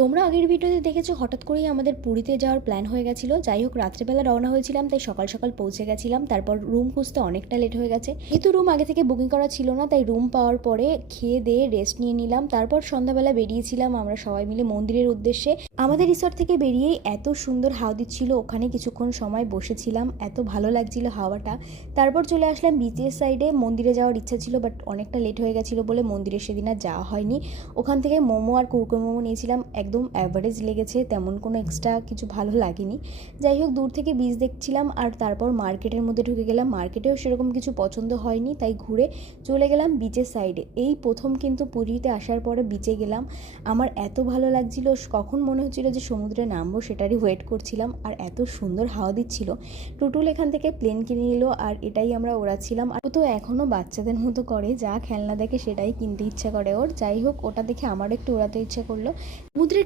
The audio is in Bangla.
তোমরা আগের ভিডিওতে দেখেছো হঠাৎ করেই আমাদের পুরীতে যাওয়ার প্ল্যান হয়ে গেছিলো। যাই হোক, রাত্রেবেলা রওনা হয়েছিলাম, তাই সকাল সকাল পৌঁছে গেছিলাম। তারপর রুম খুঁজতে অনেকটা লেট হয়ে গেছে, যেহেতু রুম আগে থেকে বুকিং করা ছিল না, তাই রুম পাওয়ার পরে খেয়ে দিয়ে রেস্ট নিয়ে নিলাম। তারপর সন্ধ্যাবেলা বেরিয়েছিলাম আমরা সবাই মিলে মন্দিরের উদ্দেশ্যে। আমাদের রিসর্ট থেকে বেরিয়েই এত সুন্দর হাওয়া দিচ্ছিল, ওখানে কিছুক্ষণ সময় বসেছিলাম, এত ভালো লাগছিল হাওয়াটা। তারপর চলে আসলাম বিচের সাইডে। মন্দিরে যাওয়ার ইচ্ছা ছিল, বাট অনেকটা লেট হয়ে গেছিলো বলে মন্দিরে সেদিন আর যাওয়া হয়নি। ওখান থেকে মোমো আর কুরকুরে মোমো নিয়েছিলাম, একদম অ্যাভারেজ লেগেছে, তেমন কোনো এক্সট্রা কিছু ভালো লাগেনি। যাই হোক, দূর থেকে বীচ দেখছিলাম আর তারপর মার্কেটের মধ্যে ঢুকে গেলাম। মার্কেটেও সেরকম কিছু পছন্দ হয়নি, তাই ঘুরে চলে গেলাম বিচের সাইডে। এই প্রথম কিন্তু পুরীতে আসার পরে বিচে গেলাম, আমার এত ভালো লাগছিল, কখন মনে হচ্ছিল যে সমুদ্রে নামবো সেটারই ওয়েট করছিলাম। আর এত সুন্দর হাওয়া দিচ্ছিল। টুটুল এখান থেকে প্লেন কিনে নিল আর এটাই আমরা ওড়াচ্ছিলাম। আর ও তো এখনও বাচ্চাদের মতো করে, যা খেলনা দেখে সেটাই কিনতে ইচ্ছা করে ওর। যাই হোক, ওটা দেখে আমারও একটু ওড়াতে ইচ্ছা করলো। সমুদ্রে